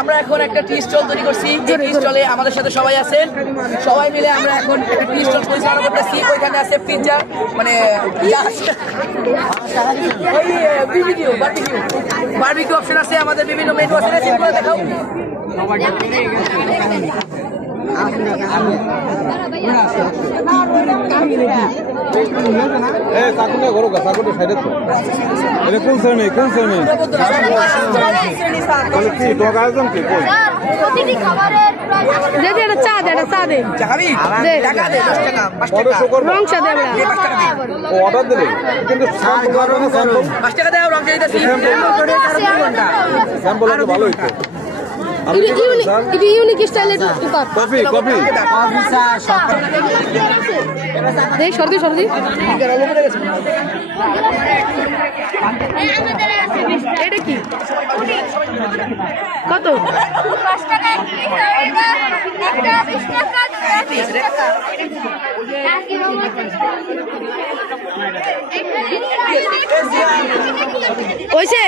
আমরা এখন একটা টি স্টল তৈরি করছি। যে টি স্টলে আমাদের সাথে সবাই আছেন, সবাই মিলে আমরা এখন একটা টি স্টল পরিচালনা করতেছি। ওইখানে আছে পিৎজা, মানে ওই বারবিকিউ অপশন আছে, আমাদের বিভিন্ন মেনু আছে। সেগুলো দেখাও। চা দে চা দে অর্ডার দেবে কিন্তু 5 টাকা দেওয়া রং চাইতেছি। স্যাম্পল ভালো হইতো। ইউনিক স্টাইলের কফি কফি সর্দি সর্দি এটা কি কত? 5 টাকা একটা 20 টাকা হয়েছে।